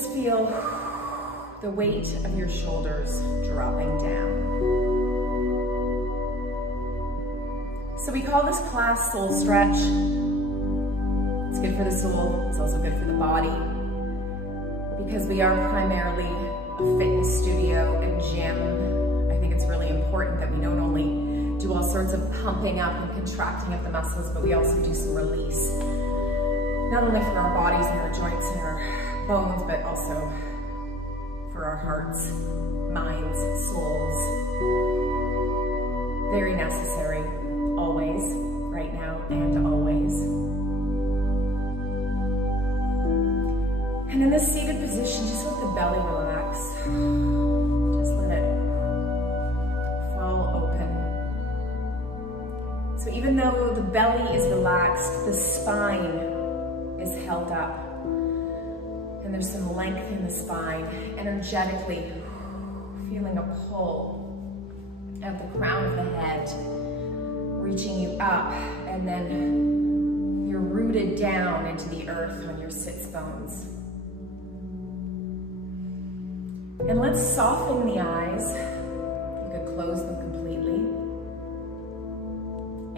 just feel the weight of your shoulders dropping down. So we call this class soul stretch. It's good for the soul, it's also good for the body, because we are primarily a fitness studio and gym. I think it's really important that we don't only do all sorts of pumping up and contracting of the muscles, but we also do some release. Not only for our bodies and our joints and our bones, but also for our hearts, minds, souls. Very necessary, always, right now and always. And in this seated position, just let the belly relax. Just let it fall open. So even though the belly is relaxed, the spine is held up. And there's some length in the spine, energetically feeling a pull at the crown of the head, reaching you up, and then you're rooted down into the earth on your sits bones. And let's soften the eyes. You could close them completely.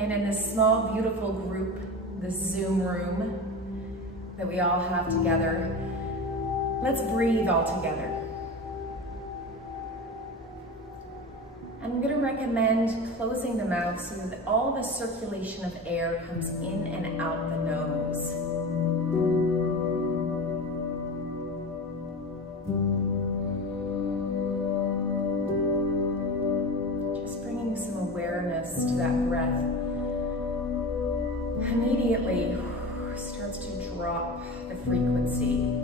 And in this small, beautiful group, this Zoom room that we all have together, let's breathe all together. I'm going to recommend closing the mouth so that all the circulation of air comes in and out the nose. Just bringing some awareness to that breath. Immediately starts to drop the frequency.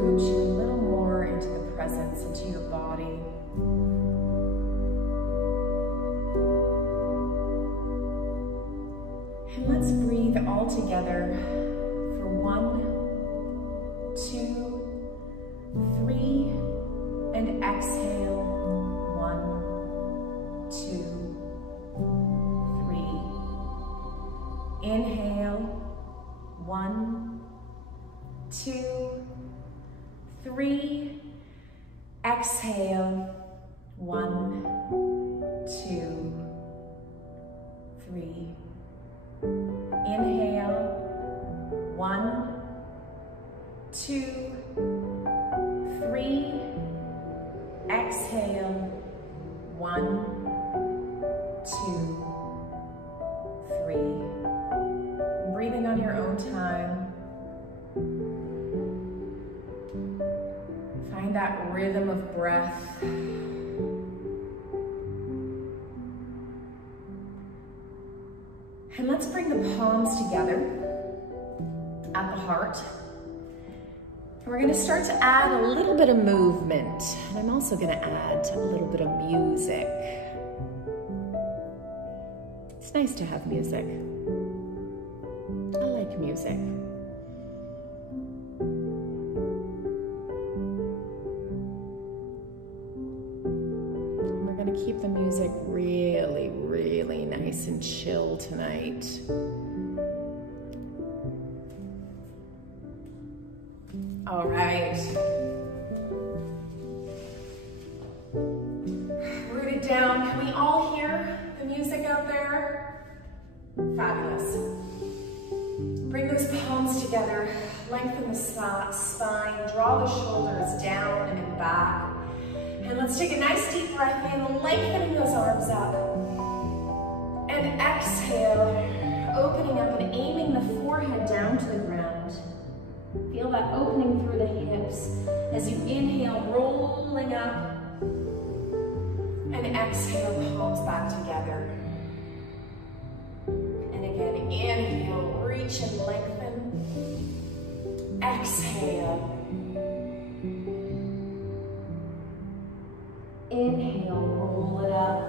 Root you a little more into the presence, into your body. And let's breathe all together for 1, 2, 3, and exhale. 1, 2, 3. Inhale. 1, 2, 3, exhale. 1, 2, 3. Inhale. 1, 2, 3. Exhale. 1, 2, 3. Breathing on your own time. Find that rhythm of breath. And let's bring the palms together at the heart. And we're going to start to add a little bit of movement. And I'm also going to add a little bit of music. It's nice to have music. I like music. Keep the music really, really nice and chill tonight. All right. Rooted down. Can we all hear the music out there? Fabulous. Bring those palms together. Lengthen the spine. Draw the shoulders down and back. And let's take a nice deep breath in, lengthening those arms up. And exhale, opening up and aiming the forehead down to the ground. Feel that opening through the hips as you inhale, rolling up. And exhale, palms back together. And again, inhale, reach and lengthen. Exhale. Inhale, roll it up,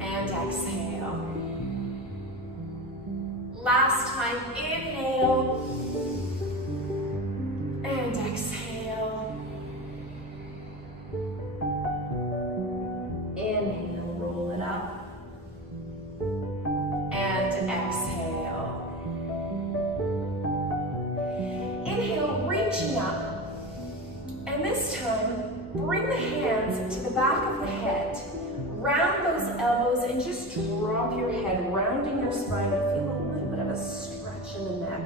and exhale. Last time, inhale, and exhale. Inhale, roll it up, reaching up, and this time, bring the hands to the back of the head. Round those elbows and just drop your head, rounding your spine. I feel a little bit of a stretch in the neck.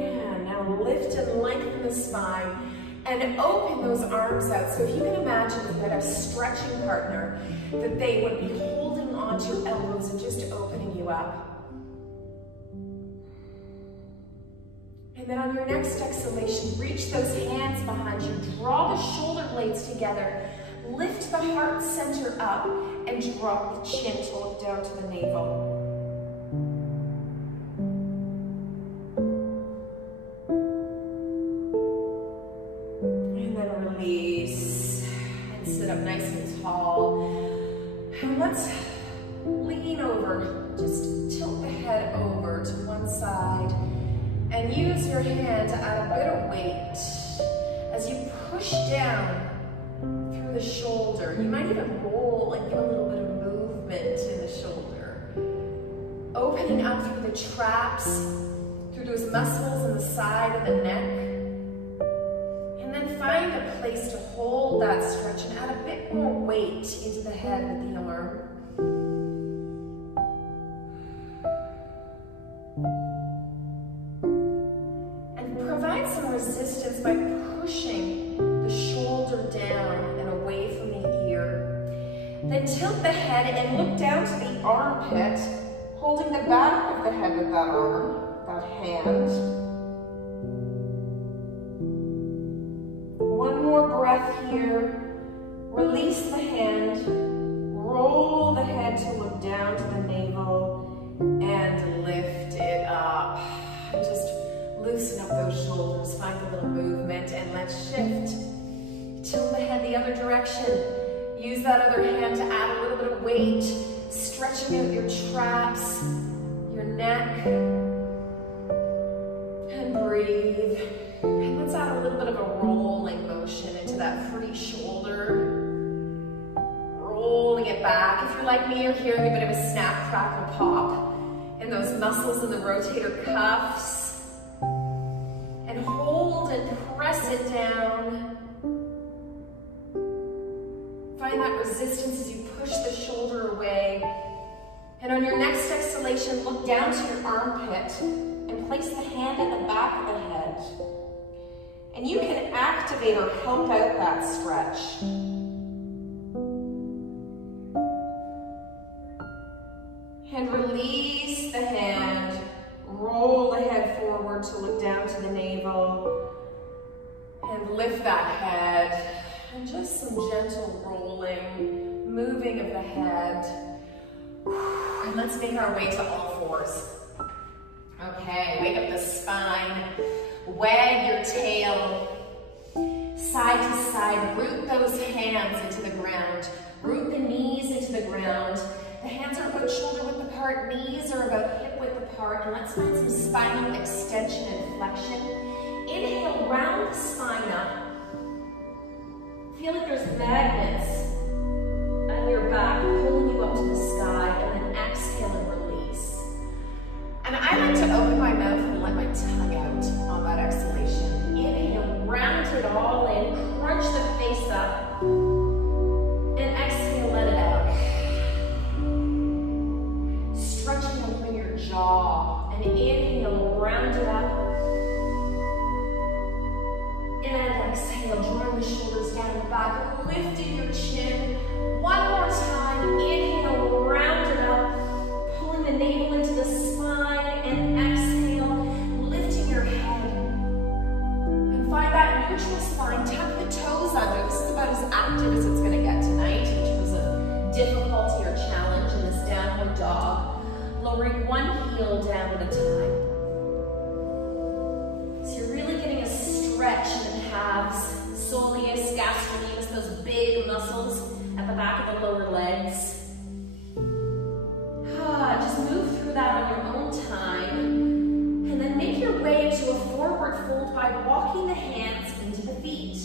And now lift and lengthen the spine and open those arms out. So if you can imagine that you had a stretching partner, that they would be holding onto your elbows and just opening you up. And then on your next exhalation, reach those hands behind you. Draw the shoulder blades together. Lift the heart center up and drop the chin to look down to the navel. And then release and sit up nice and tall. And let's lean over. Just tilt the head over to one side. And use your hand to add a bit of weight as you push down through the shoulder. You might even roll and give a little bit of movement in the shoulder. Opening up through the traps, through those muscles in the side of the neck. And then find a place to hold that stretch and add a bit more weight into the head with the arm. Resistance by pushing the shoulder down and away from the ear. Then tilt the head and look down to the armpit, holding the back of the head with that arm, that hand. One more breath here. Release the hand. Roll the head to look down to the navel and lift it up. And just loosen up those shoulders, find a little movement, and let's shift. Tilt the head the other direction. Use that other hand to add a little bit of weight, stretching out your traps, your neck, and breathe. And let's add a little bit of a rolling motion into that free shoulder. Rolling it back. If you're like me, you're hearing a bit of a snap, crackle, pop in those muscles in the rotator cuffs. And hold and press it down. Find that resistance as you push the shoulder away. And on your next exhalation, look down to your armpit and place the hand at the back of the head. And you can activate or help out that stretch. And release the hand. Roll the head forward to look down to the navel. And lift that head. And just some gentle rolling, moving of the head. And let's make our way to all fours. Okay, wake up the spine. Wag your tail. Side to side, root those hands into the ground. Root the knees into the ground. The hands are about shoulder width apart, knees are about hip width apart, and let's find some spinal extension and flexion. Inhale, round the spine up. Feel like there's magnets on your back pulling you up to the sky, and then exhale and release. And I like to open my mouth and let my tongue out on that exhalation. Inhale, round it all in, crunch the face up, and exhale, let it out. Stretching open your jaw, and inhale, round it up. And exhale, drawing the shoulders down the back, lifting your chin. One more time, inhale, round it up, pulling the navel into the spine, and exhale, lifting your head. And find that neutral spine, tuck the toes under. This is about as active as it's going to get tonight in terms of difficulty or challenge in this downward dog. Lowering one heel down at a time. So you're really getting a stretch in the calves, soleus, gastrocnemius, those big muscles at the back of the lower legs. Just move through that on your own time. And then make your way into a forward fold by walking the hands into the feet.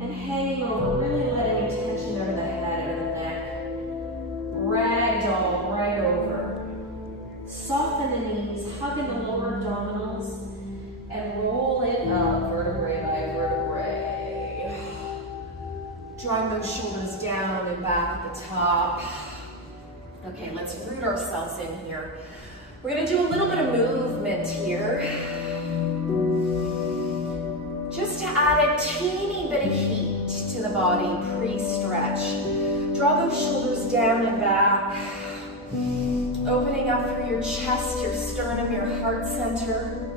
And hanging over, really letting tension out of the head or the neck. Ragdoll right over. those shoulders down and back at the top. Okay, let's root ourselves in here. We're gonna do a little bit of movement here. Just to add a teeny bit of heat to the body pre-stretch. Draw those shoulders down and back. Opening up through your chest, your sternum, your heart center.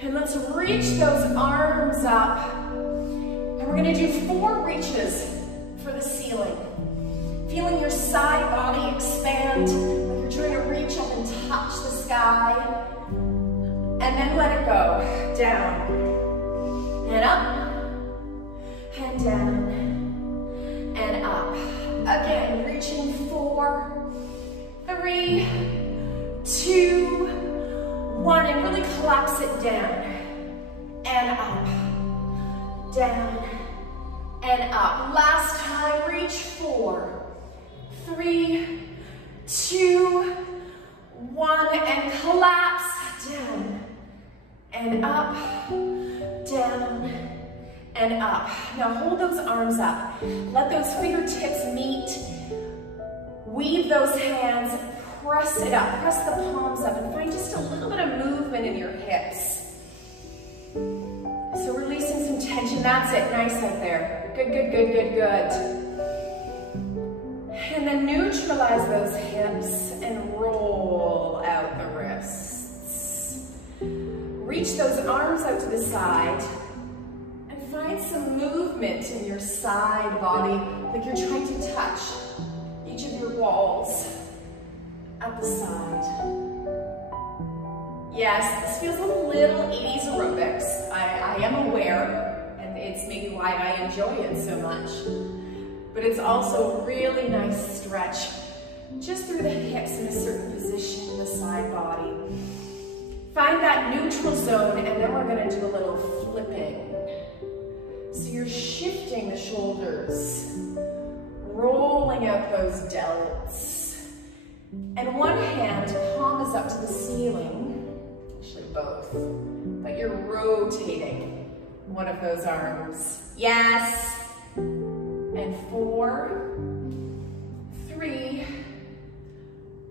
And let's reach those arms up. And we're gonna do 4 reaches for the ceiling. Feeling your side body expand, like you're trying to reach up and touch the sky. And then let it go. Down. And up. And down. And up. Again, reaching 4, 3, 2, 1. And really collapse it down. And up. Down. And up. Last time, reach 4, 3, 2, 1, and collapse down and up, down and up. Now hold those arms up. Let those fingertips meet. Weave those hands, press it up, press the palms up, and find just a little bit of movement in your hips. So releasing some tension, that's it, nice up there. Good, good, good, good, good. And then neutralize those hips and roll out the wrists. Reach those arms out to the side and find some movement in your side body, like you're trying to touch each of your walls at the side. Yes, this feels a little 80s aerobics. I am aware, and it's maybe why I enjoy it so much. But it's also a really nice stretch just through the hips in a certain position in the side body. Find that neutral zone, and then we're gonna do a little flipping. So you're shifting the shoulders, rolling out those delts. And one hand, palm is up to the ceiling, actually both, but you're rotating one of those arms. Yes. And 4, 3,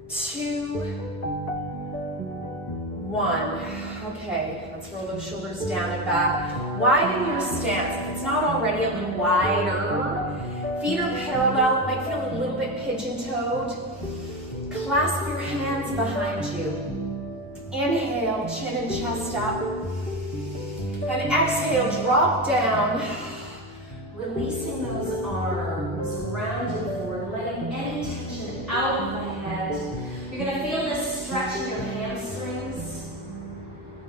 2, 1. Okay, let's roll those shoulders down and back. Widen your stance. If it's not already a little wider, feet are parallel, might feel a little bit pigeon-toed. Clasp your hands behind you. Inhale, chin and chest up. And exhale, drop down. Releasing those arms, rounded forward, letting any tension out of the head. You're gonna feel this stretch in your hamstrings.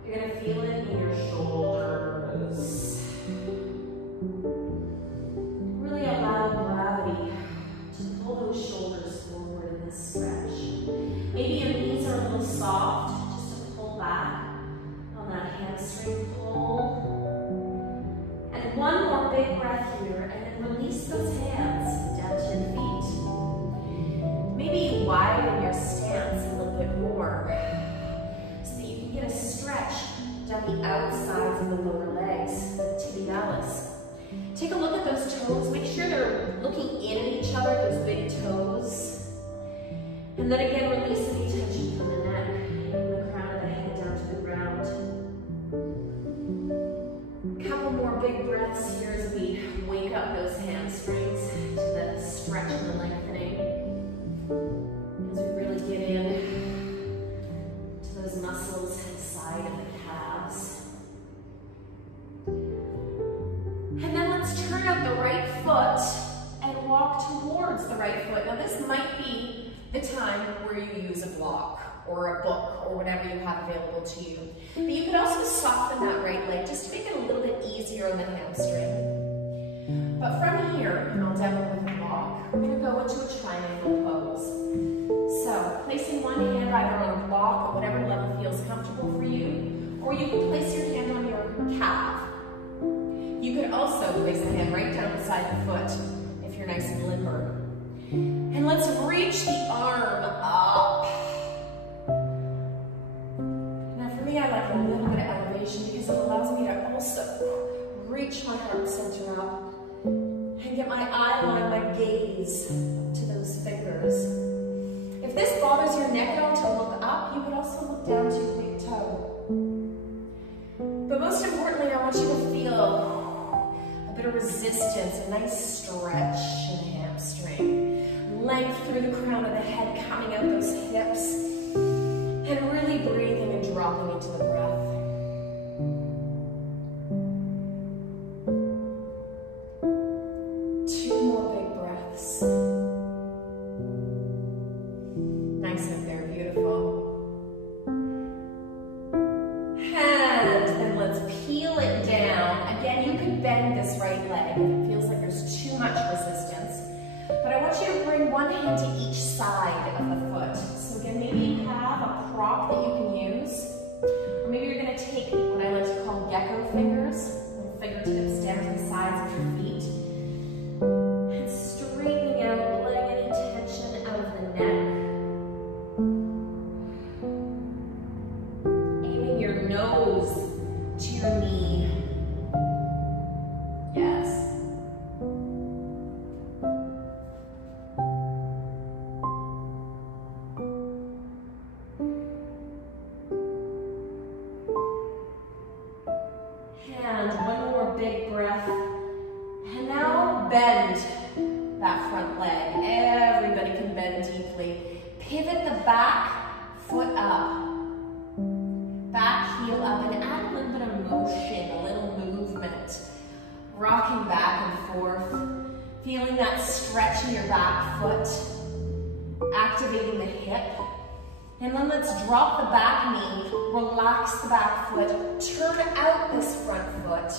You're gonna feel it in your shoulders. Really allow gravity to pull those shoulders forward in this stretch. Maybe your knees are a little soft, just to pull back on that hamstring pull. And one more big breath here, and then release those hands down to your feet. Maybe widen your stance a little bit more so that you can get a stretch down the outsides of the lower legs, the tibialis. Take a look at those toes. Make sure they're looking in at each other, those big toes. And then again, release any tension from the neck and the crown of the head down to the ground. Couple more big breaths here as we wake up those hamstrings to the stretch and the lengthening. As we really get in to those muscles inside of the calves. And then let's turn up the right foot and walk towards the right foot. Now this might be the time where you use a block or a book or whatever you have available to you. But you can also soften that right leg just to make it a little bit easier on the hamstring. But from here, and I'll demo with a block, we're going to go into a triangle pose. So placing one hand either on a block at whatever level feels comfortable for you, or you can place your hand on your calf. You could also place a hand right down beside the foot if you're nice and limber. And let's reach the arm up. Now for me, I like a little bit of elevation because it allows me to also reach my heart center up and get my my eye line, my gaze to those fingers. If this bothers your neck at all to look up, you could also look down to your big toe. But most importantly, I want you to feel a bit of resistance, a nice stretch in the hamstring. Length through the crown of the head, coming out those hips, and really breathing and dropping into the breath. Two more big breaths. Nice up there, beautiful. And then let's peel it down. Again, you can bend this right leg if it feels like there's too much resistance. But I want you to bring one hand to each side of the foot. So again, maybe you have a prop that you can use. Or maybe you're going to take what I like to call gecko fingers, little fingertips down to the sides of your feet. And straightening out, letting any tension out of the neck. Aiming your nose to your knee. Yes. And one more big breath. And now bend that front leg. Everybody can bend deeply. Pivot the back foot up. Back heel up, and add a little bit of motion, a little movement. Rocking back and forth. Feeling that stretch in your back foot. Activating the hip. And then let's drop the back knee, relax the back foot, turn out this front foot,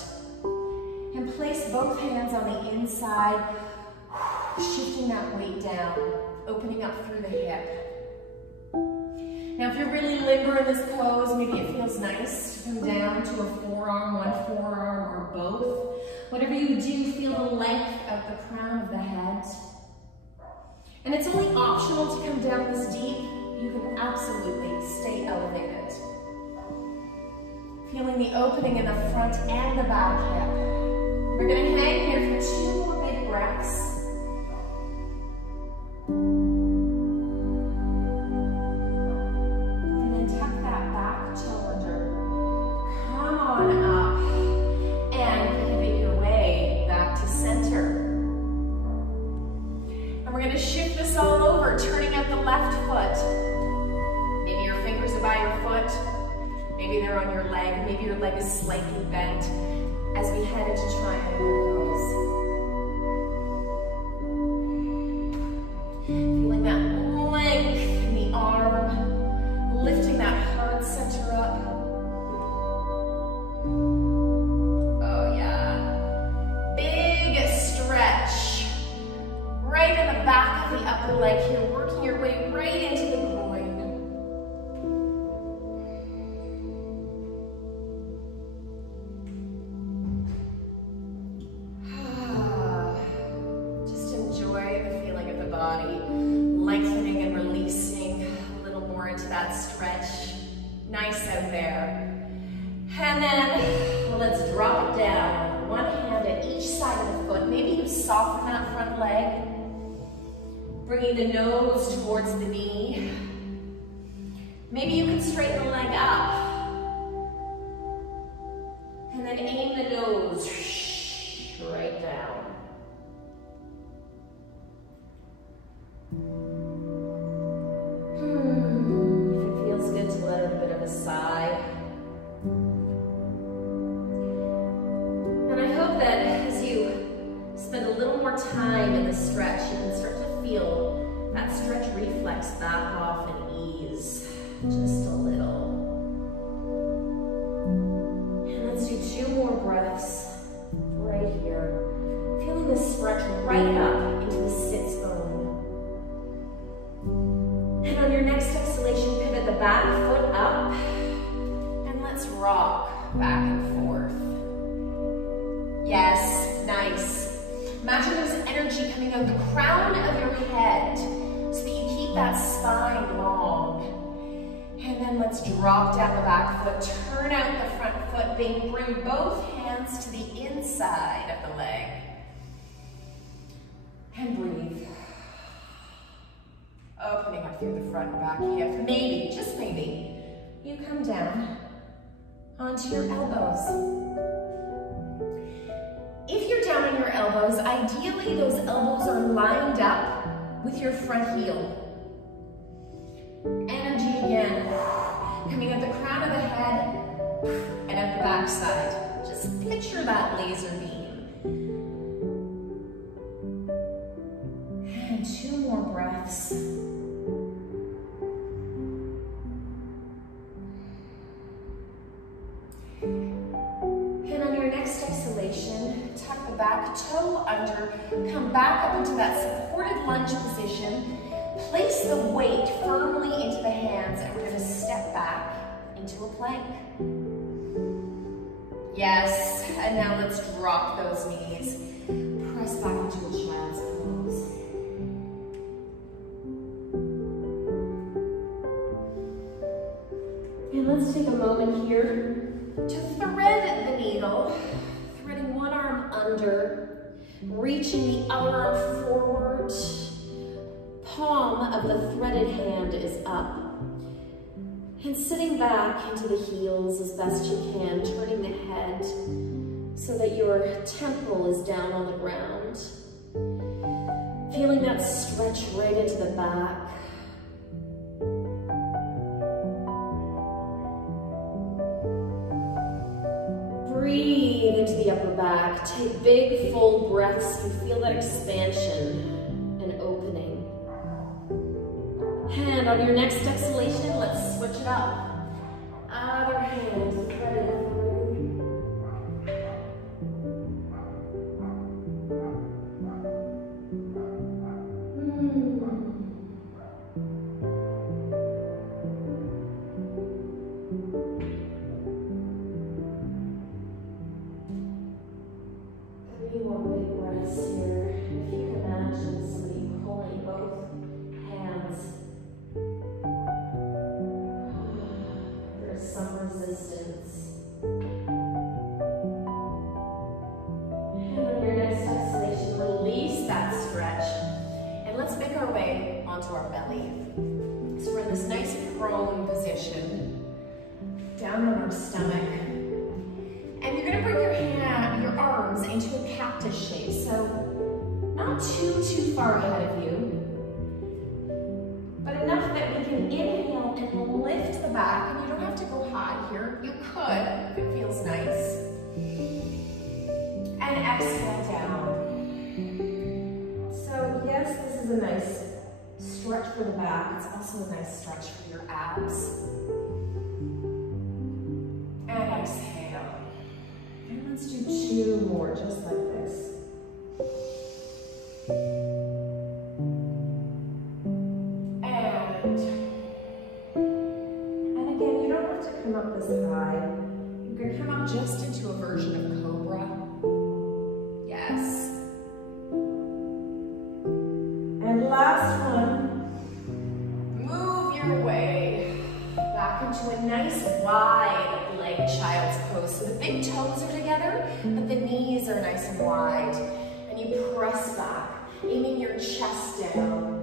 and place both hands on the inside, shifting that weight down, opening up through the hip. Now if you're really limber in this pose, maybe it feels nice to come down to a forearm, one forearm, or both. Whatever you do, feel the length of the crown of the head. And it's only optional to come down this deep. You can absolutely stay elevated. Feeling the opening in the front and the back hip. We're going to hang here for two more big breaths. And then tuck that back toe under. Come on up and pivot your way back to center. And we're going to shift this all over, turning out the left foot. Maybe your fingers are by your foot. Maybe they're on your leg. Maybe your leg is slightly bent as we head into triangle pose. Feeling that length in the arm, lifting that heart center up. Oh yeah. Big stretch. Right in the back of the upper leg here, working your way right into the groin. Just enjoy the feeling of the body, lengthening and releasing a little more into that stretch. Nice out there. And then let's drop it down. One hand at each side of the foot. Maybe you soften that front leg. Bringing the nose towards the knee. Maybe you can straighten the leg up. And then aim the nose right down. If it feels good to let out a bit of a sigh. And I hope that as you spend a little more time in the stretch, you can start to feel that stretch reflex back off and ease just a little. And let's do two more breaths right here. Feeling the stretch right up into the sits bone. And on your next exhalation, pivot the back foot up. And let's rock back and forth. Yes, nice. Imagine there's energy coming out the crown of your head so that you keep that spine long. And then let's drop down the back foot, turn out the front foot, bring both hands to the inside of the leg. And breathe. Opening up through the front and back hip. Maybe, just maybe, you come down onto your elbows. If you're down on your elbows, ideally those elbows are lined up with your front heel. Energy again, coming at the crown of the head and at the back side. Just picture that laser beam. And 2 more breaths. And on your next exhalation, tuck the back toe under, come back up into that supported lunge position. Place the weight firmly into the hands, and we're going to step back into a plank. Yes, and now let's drop those knees. Press back into a child's pose. And let's take a moment here to thread the needle, threading one arm under, reaching the other arm forward. Palm of the threaded hand is up. And sitting back into the heels as best you can, turning the head so that your temple is down on the ground. Feeling that stretch right into the back. Breathe into the upper back. Take big, full breaths and feel that expansion and opening. And on your next exhalation, let's switch it up. Other hand, thread it through. Three more big breaths here. If you can imagine somebody pulling both hands. There's some resistance. And on your next exhalation, release that stretch. And let's make our way onto our belly. So we're in this nice prone position, down on our stomach. And you're gonna bring your arms into a cactus shape. So not too far ahead of you, but enough that we can inhale and lift the back. And you don't have to go high here. You could, if it feels nice. And exhale down. So yes, this is a nice stretch for the back. It's also a nice stretch for your abs. And exhale. And let's do 2 more, just like this. And again, you don't have to come up this high. You can come up just into a version of cobra. Yes. And last one. Move your way back into a nice wide leg child's pose. So the big toes are together, but the knees are nice and wide. And you press back, aiming your chest down.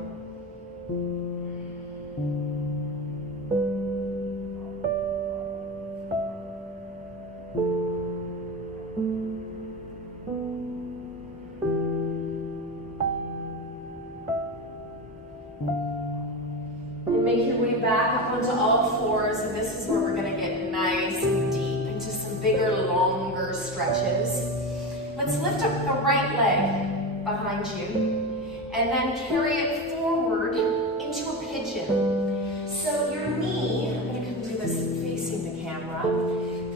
Make your way back up onto all fours, and this is where we're going to get nice and deep into some bigger, longer stretches. Let's lift up the right leg behind you, and then carry it forward into a pigeon. So your knee, I'm going to do this facing the camera,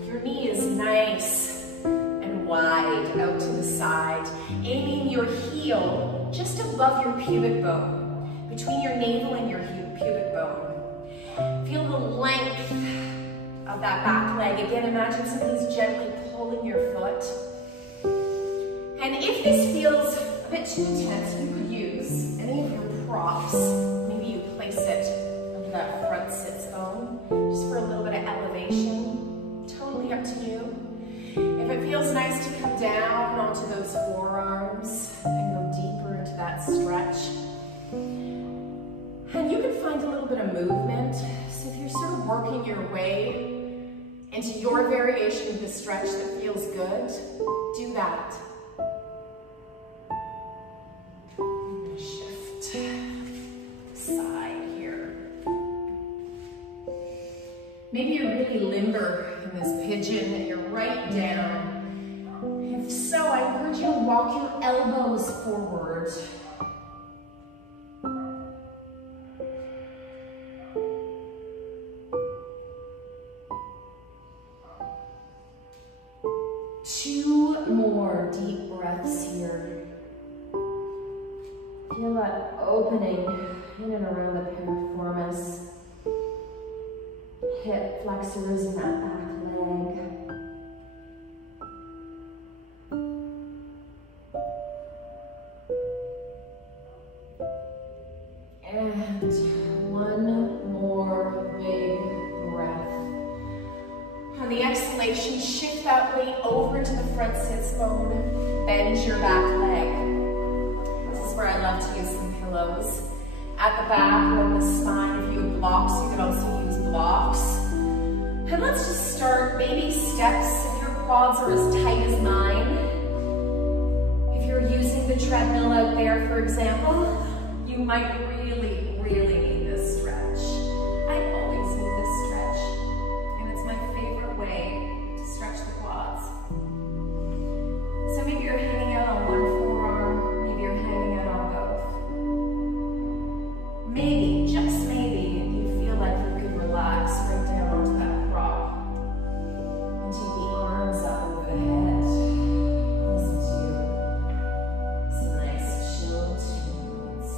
your knee is nice and wide out to the side, aiming your heel just above your pubic bone, between your navel and your pubic bone. Feel the length of that back leg. Again, imagine somebody's gently pulling your foot. And if this feels a bit too tense, you could use any of your props. Maybe you place it under that front sits bone, just for a little bit of elevation. Totally up to you. If it feels nice to come down onto those forearms and go deeper into that find a little bit of movement. So if you're sort of working your way into your variation of the stretch that feels good, do that. I'm going to shift side here. Maybe you're really limber in this pigeon and you're right down. If so, I encourage you to walk your elbows forward. Two more deep breaths here. Feel that opening in and around the piriformis. Hip flexors in that back leg. And one more big breath. On the exhalation, shift that weight over into the front sits bone. Bend your back leg. This is where I love to use some pillows. At the back or on the spine, if you have blocks, you can also use blocks. And let's just start baby steps. If your quads are as tight as mine, if you're using the treadmill out there, for example, you might really, really need this stretch. I always need this stretch, and it's my favorite way to stretch the quads. So maybe you're hanging out on one forearm, maybe you're hanging out on both. Maybe, just maybe, you feel like you could relax right down onto that prop and take the arms up over the head. Listen to some nice chill tunes.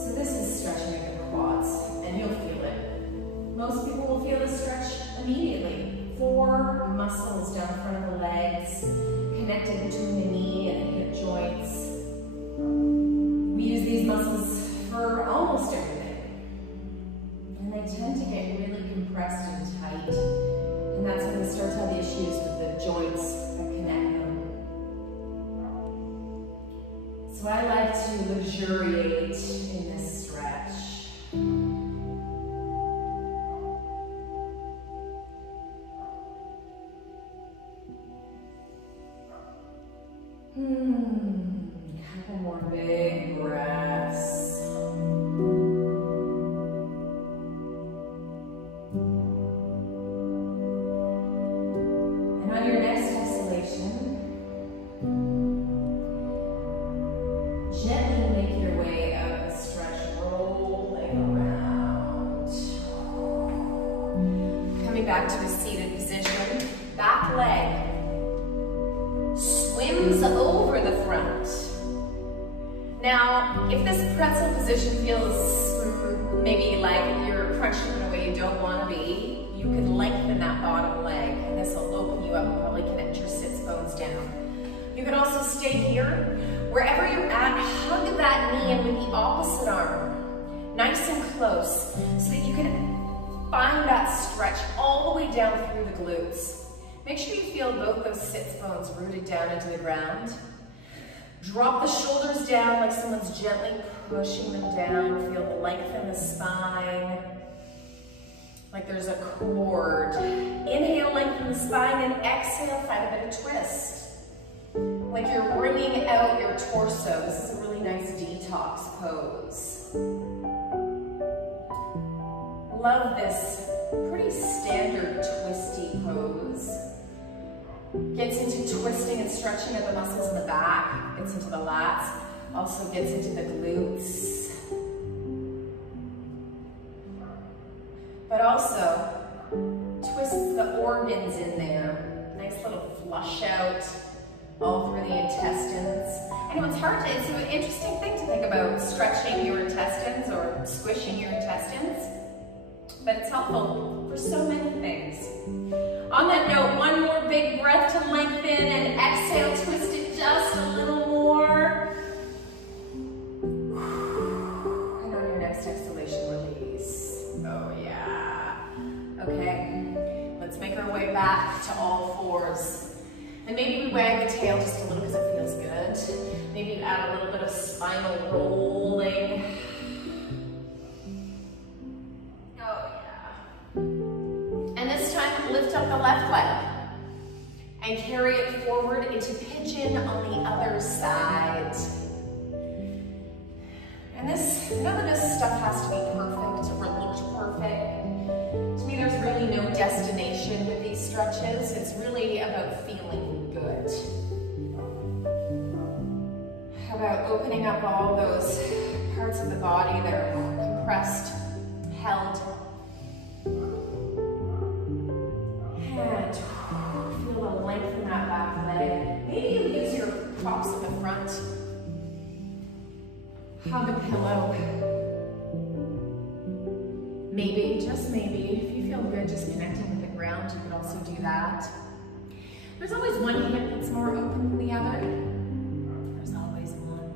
So this is stretching of the quads, and you'll feel it. Most people will feel the stretch immediately. 4 muscles down front of the legs, connected between the knee and the hip joints. We use these muscles for almost everything. And they tend to get really compressed and tight. And that's when we start to have the issues with the joints that connect them. So I like to luxuriate in this stretch. Couple more big breaths. And on your next exhalation, gently make your way out of the stretch, rolling around. Coming back to a seated position, back leg swims over the front. Now, if this pretzel position feels maybe like you're crunching in a way you don't want to be, you can lengthen that bottom leg, and this will open you up and probably connect your sits bones down. You can also stay here. Wherever you're at, hug that knee in with the opposite arm, nice and close, so that you can find that stretch all the way down through the glutes. Make sure you feel both those sits bones rooted down into the ground. Drop the shoulders down like someone's gently pushing them down. Feel the length in the spine, like there's a cord. Inhale, lengthen the spine, and exhale, find a bit of twist. Like you're bringing out your torso. This is a really nice detox pose. Love this pretty standard twisty pose. Gets into twisting and stretching of the muscles in the back, gets into the lats, also gets into the glutes. But also twists the organs in there. Nice little flush out all through the intestines. I know it's hard to, it's an interesting thing to think about stretching your intestines or squishing your intestines, but it's helpful for so many things. On that note, one more big breath to lengthen and exhale, twist it just a little more. And on your next exhalation, release. Oh yeah. Okay, let's make our way back to all fours. And maybe we wag the tail just a little because it feels good. Maybe you add a little bit of spinal rolling. Oh yeah. And this time, lift up the left leg and carry it forward into pigeon on the other side. And none of this stuff has to be perfect or look perfect. To me, there's really no destination with these stretches. It's really about feeling good. About opening up all those parts of the body that are compressed, held. And feel the length in that back leg. Maybe you use your props in the front. Hug a pillow. Maybe, just maybe, if you feel good just connecting with the ground, you can also do that. There's always one hip that's more open than the other. There's always one.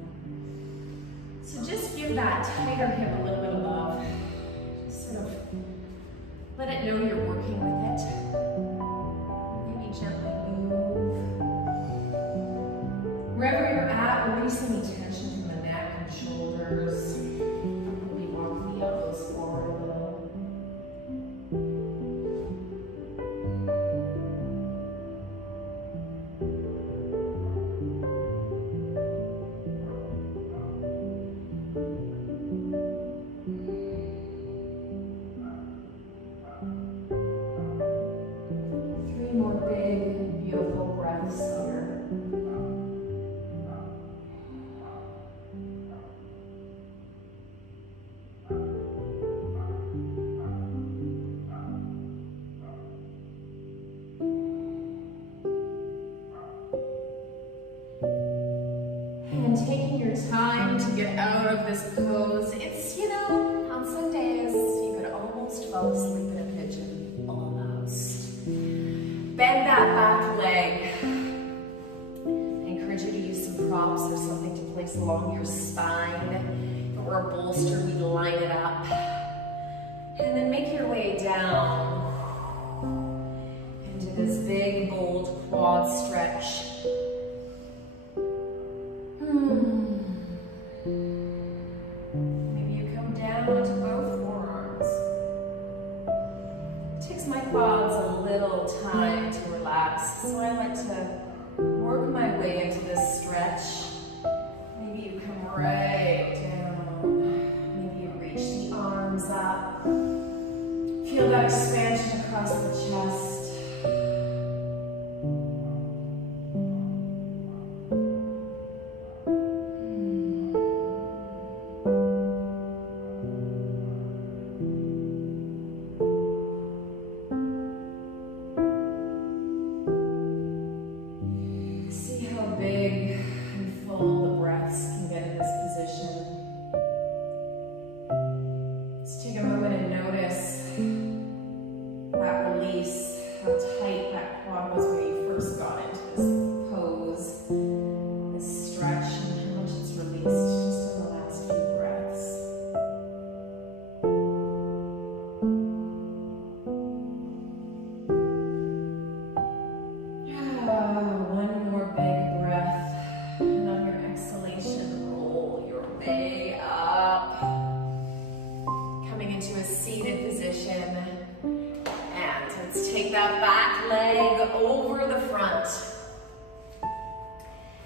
So just give that tighter hip a little bit of love. Just sort of let it know you're working with it. Maybe gently move. Wherever you're at, release any tension from the neck and shoulders. Maybe walk the elbows forward a little. Taking your time to get out of this pose. It's, you know, on some days you could almost fall asleep in a pigeon. Almost. Bend that back leg. I encourage you to use some props or something to place along your spine. If it were a bolster, we'd line it up. And then make your way down into this big, bold quad stretch. Maybe you come down into both forearms. It takes my quads a little time to relax, so I like to work my way into this stretch. Maybe you come right down. Maybe you reach the arms up. Feel that expansion across the chest.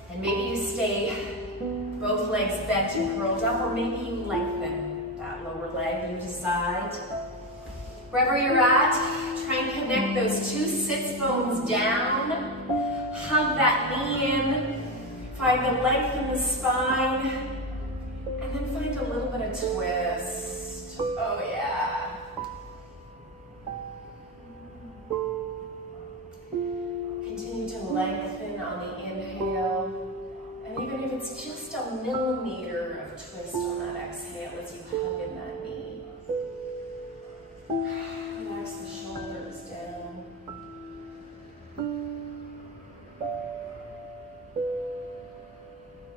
And maybe you stay both legs bent and curled up, or maybe you lengthen that lower leg, you decide. Wherever you're at, try and connect those two sits bones down. Hug that knee in, find the length in the spine, and then find a little bit of twist. Oh yeah. Continue to lengthen on the inhale, and even if it's just a millimeter of twist on that exhale as you hug in that knee. Relax the shoulders down.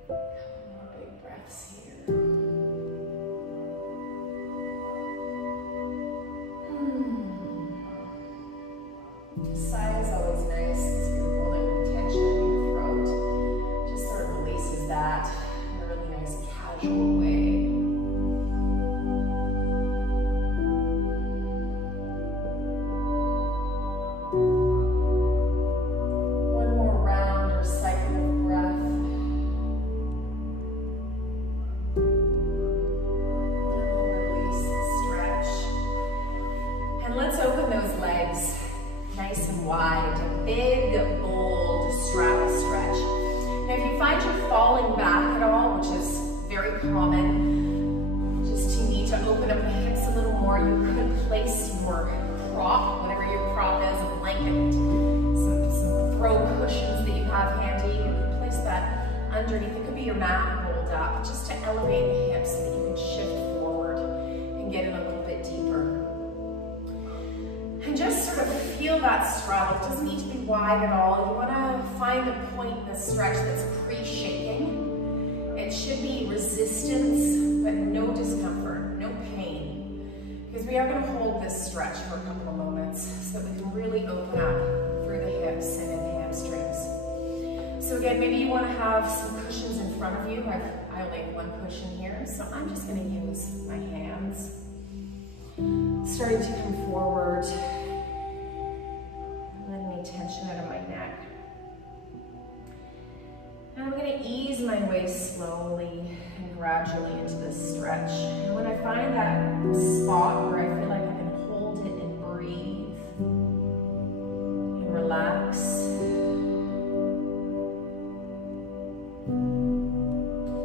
Couple more big breaths here. Sigh is always nice because you're holding tension in your throat. Just sort of releases that in a really nice and wide. A big, bold straddle stretch. Now, if you find you're falling back at all, which is very common, just you need to open up the hips a little more. You could place your prop, whatever your prop is, a blanket, some throw cushions that you have handy. You could place that underneath. It could be your mat rolled up, just to elevate the hips so that you can shift forward and get in a little bit deeper. And just sort of feel that straddle. It doesn't need to be wide at all. You want to find a point in the stretch that's pre-shaking. It should be resistance, but no discomfort, no pain. Because we are going to hold this stretch for a couple of moments so that we can really open up through the hips and in the hamstrings. So again, maybe you want to have some cushions in front of you. I only have one cushion here, so I'm just going to use my hands. Starting to come forward, letting any tension out of my neck. And I'm going to ease my way slowly and gradually into this stretch. And when I find that spot where I feel like I can hold it and breathe and relax,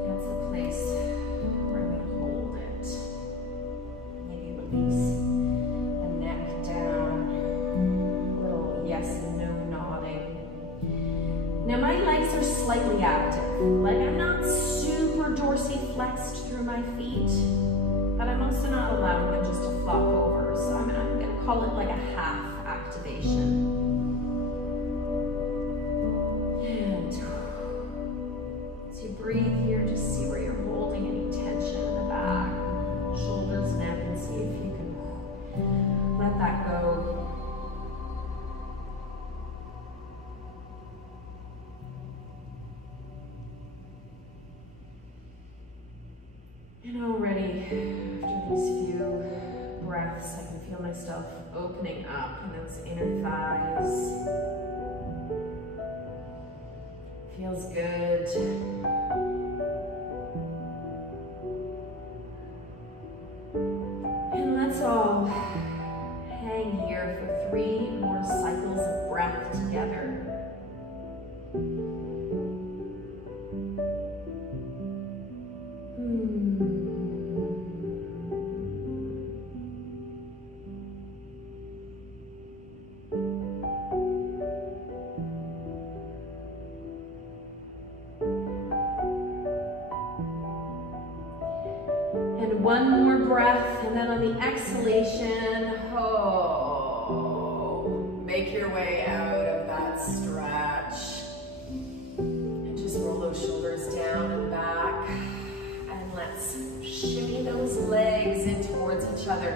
that's the place where I'm going to hold it. Maybe release the neck down, a little yes and no nodding. Now my legs are slightly active, like I'm not super dorsiflexed through my feet, but I'm also not allowing them just to flop over, so I'm going to call it like a half activation. And as you breathe here, just see where you're holding any tension in the back, shoulders, neck, and see if you can let that go. And already, after these few breaths, I can feel myself opening up in those inner thighs. Feels good. And let's all hang here for 3 more cycles of breath together. One more breath, and then on the exhalation, make your way out of that stretch. And just roll those shoulders down and back. And let's shimmy those legs in towards each other.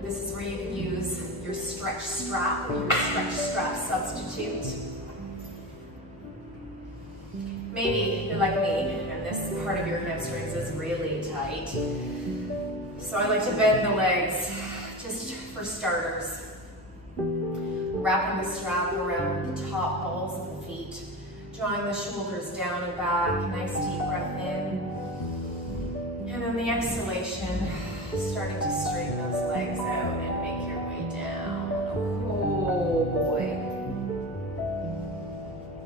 This is where you can use your stretch strap or your stretch strap substitute. Maybe you're like me, and this part of your hamstrings is really tight. So I like to bend the legs, just for starters. Wrapping the strap around the top balls of the feet, drawing the shoulders down and back, nice deep breath in. And on the exhalation, starting to straighten those legs out and make your way down. Oh boy.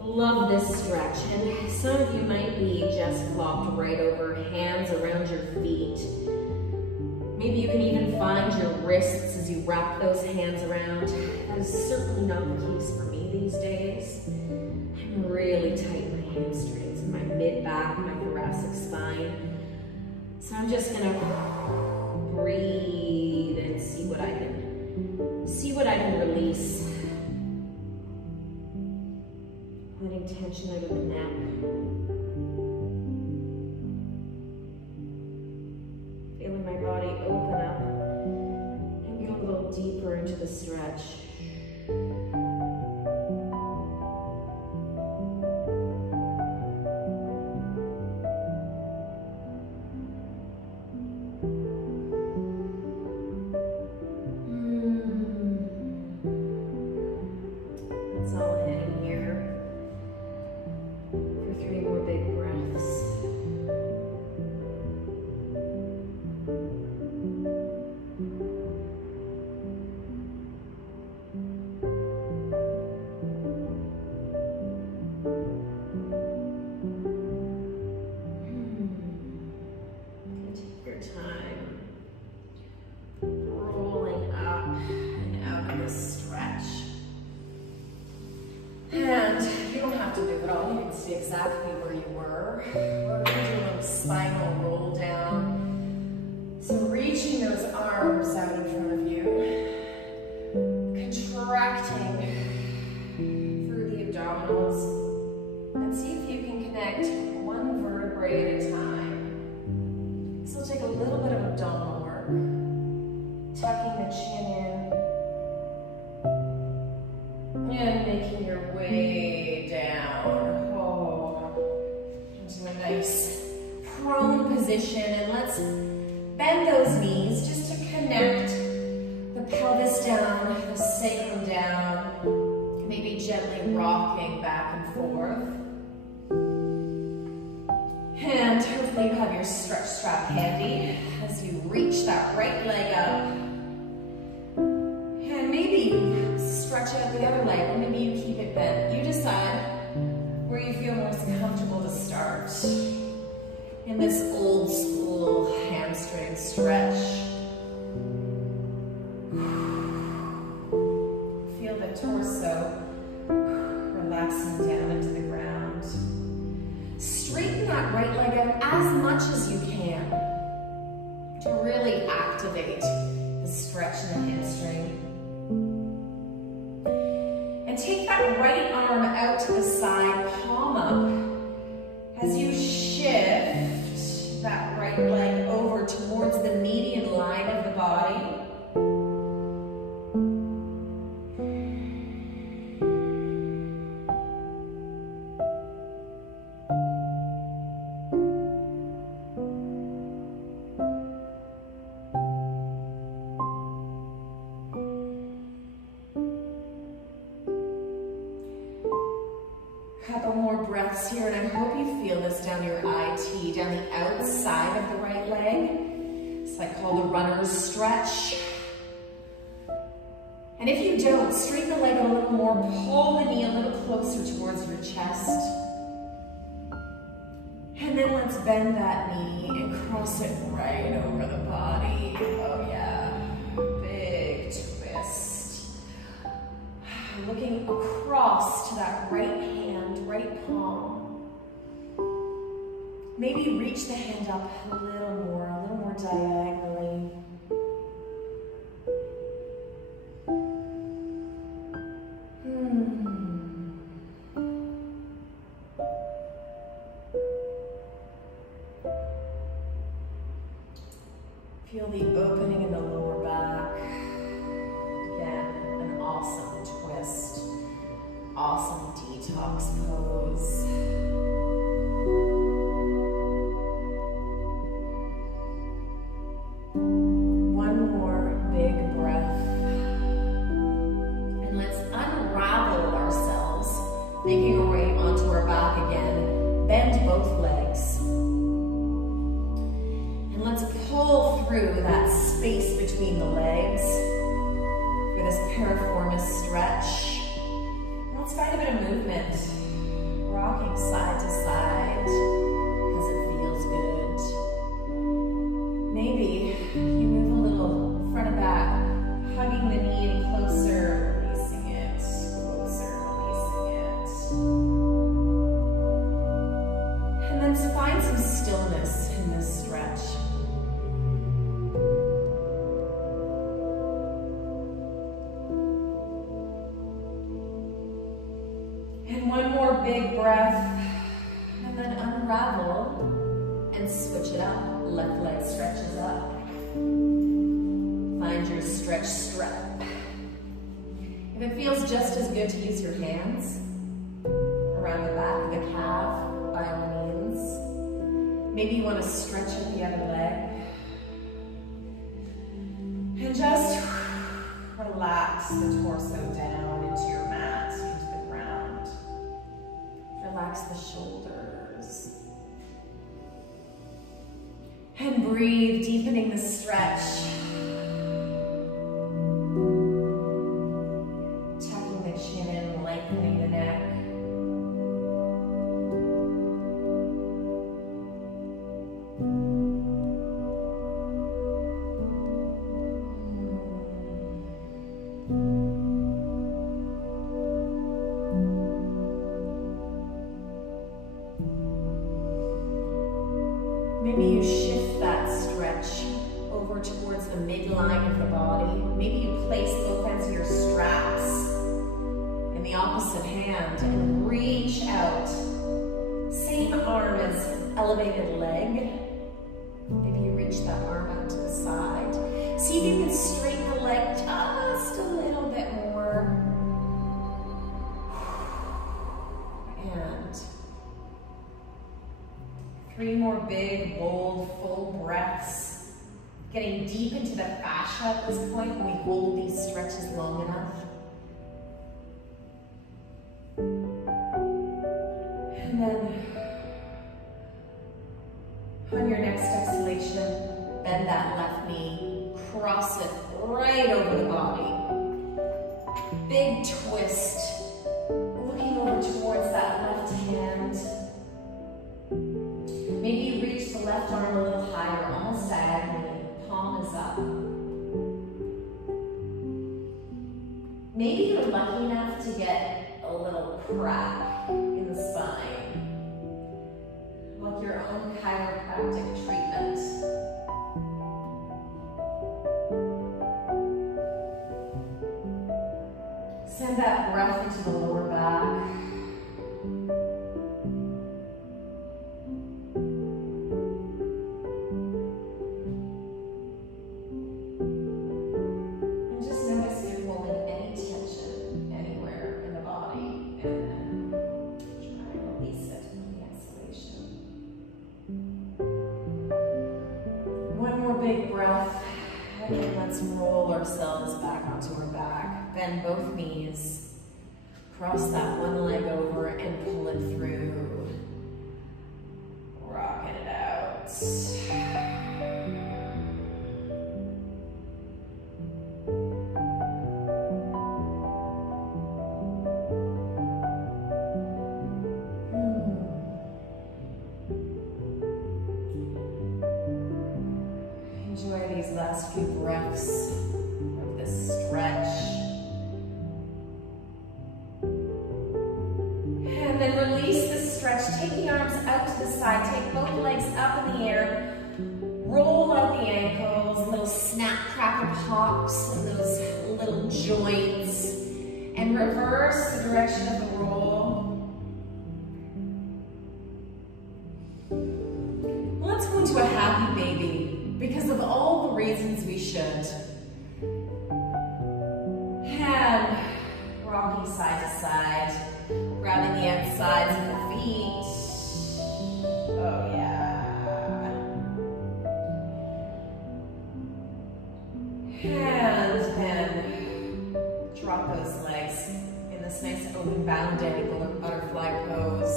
Love this stretch, and some of you might be just flopped right over, hands around your feet. Maybe you can even find your wrists as you wrap those hands around. That is certainly not the case for me these days. I'm really tight in my hamstrings and my mid-back, my thoracic spine. So I'm just gonna breathe and see what I can release. Letting tension out of the neck. Feeling my body open up and go a little deeper into the stretch. Let's all hang here for 3 more big breaths. your time. Rolling up and out of this stretch. And you don't have to do it all. You can stay exactly where you were. We're going to do a little spinal roll down. So reaching those arms out in front of you. Contracting through the abdominals. And see if you can connect one vertebrae at a time. So take a little bit of abdominal work. Tucking the chin in. And making your way down. Into a nice prone position. And let's bend those knees just to connect the pelvis down, the sacrum down. Maybe gently rocking back and forth. And hopefully you have your stretch strap handy as you reach that right leg up. And maybe you stretch out the other leg, or maybe you keep it bent. You decide where you feel most comfortable to start in this old school hamstring stretch. Feel the torso relaxing down into the ground. Straighten that right leg up as much as you can to really activate the stretch in the hamstring. And take that right arm out to the side, palm up, as you shift that right leg over towards the median line of the body. Couple more breaths here, and I hope you feel this down your IT, down the outside of the right leg. It's like called a runner's stretch. And if you don't, straighten the leg a little more, pull the knee a little closer towards your chest. And then let's bend that knee and cross it right over the body. Oh yeah, big twist. Looking across to that right hand, right palm. Maybe reach the hand up a little more diagonally. Feel the opening in the lower back. Again, an awesome twist. Awesome detox pose. One more big breath. And let's unravel ourselves, making our way onto our back again. Bend both legs. And let's pull through that space between the legs for this Piriformis Stretch. Let's find a bit of movement, rocking side to side because it feels good. Maybe you move a little front and back, hugging the knee in closer, releasing it, closer, releasing it. And then find some stillness in this stretch. One more big breath, and then unravel and switch it up. Left leg stretches up. Find your stretch strap. If it feels just as good to use your hands around the back of the calf, by all means. Maybe you want to stretch out the other leg. And just relax the torso down into your mat, into the ground. Relax the shoulders. And breathe, deepening the stretch. Tucking the chin in, lengthening the neck. See if you can straighten the leg just a little bit more. And 3 more big, bold, full breaths. Getting deep into the fascia at this point when we hold these stretches long enough. And then on your next exhalation, bend that left knee, cross it right over the body. Big twist, looking over towards that left hand. Maybe you reach the left arm a little higher, almost diagonally, palm is up. Maybe you're lucky enough to get a little crack in the spine, like your own chiropractic treatment. Send that breath into the lower back. And just notice if you're holding any tension anywhere in the body. And then try and release it on the exhalation. One more big breath. And let's roll ourselves back onto our back. Bend both knees. Cross that one leg over and pull it through. Rocking it out. Enjoy these last few breaths of this stretch. And then release the stretch. Take the arms out to the side. Take both legs up in the air. Roll out the ankles, little snap, crack, and pops in those little joints. And reverse the direction of the roll. Let's go into a happy baby because of all the reasons we should. And rocking side to side. Grabbing the outsides of the feet. Oh yeah. And then drop those legs in this nice open bound angle or butterfly pose.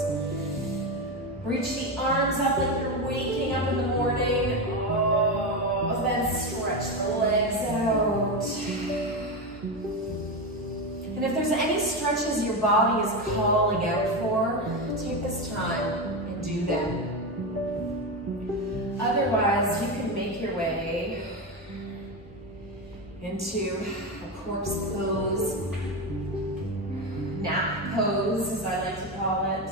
Reach the arms up like you're waking up in the morning. Oh, then stretch the legs out. And if there's any stretches your body is calling out for, take this time and do them. Otherwise, you can make your way into a corpse pose, nap pose, as I like to call it.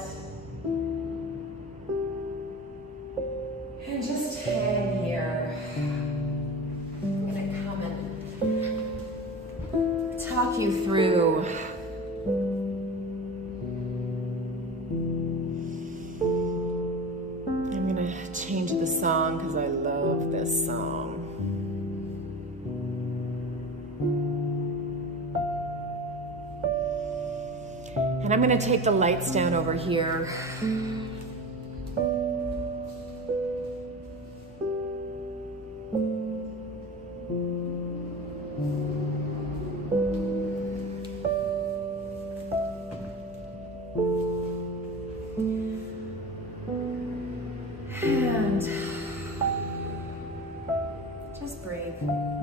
And just hang here. I'm gonna come and talk you through change the song because I love this song. And I'm going to take the lights down over here.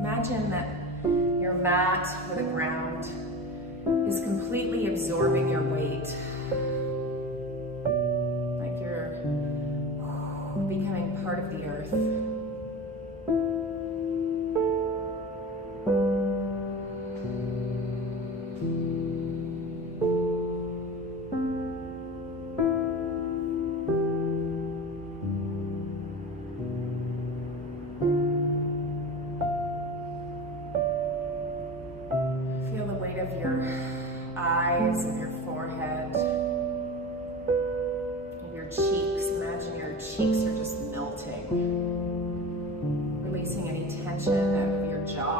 Imagine that your mat or the ground is completely absorbing your weight. Like you're becoming part of the earth. Releasing any tension out of your jaw.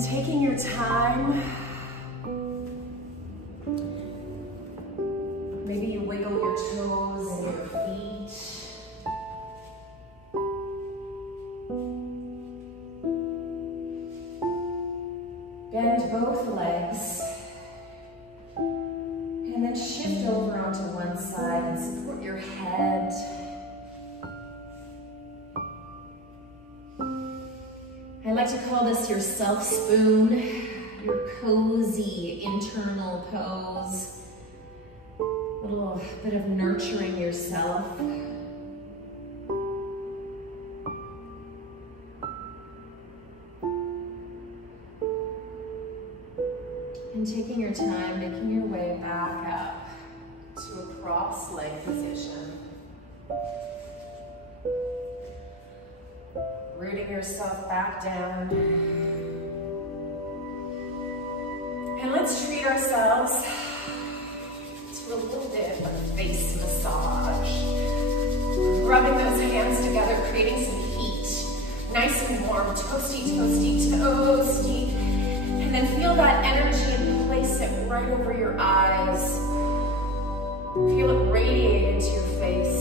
And taking your time, maybe you wiggle your toes and your feet. Bend both legs. And then shift over onto one side and support your head. I like to call this your self-spoon, your cozy internal pose. A little bit of nurturing yourself. And taking your time, making your way back up to a cross-leg position. Rooting yourself back down. And let's treat ourselves to a little bit of a face massage. Rubbing those hands together, creating some heat. Nice and warm, toasty, toasty, toasty. And then feel that energy and place it right over your eyes. Feel it radiate into your face.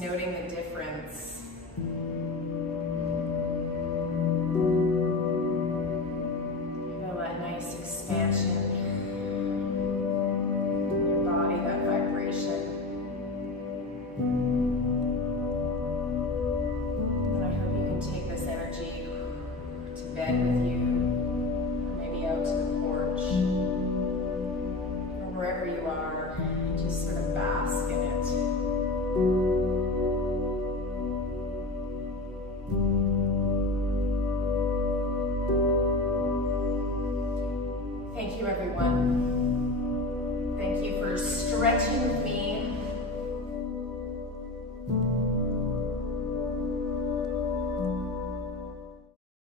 Noting the difference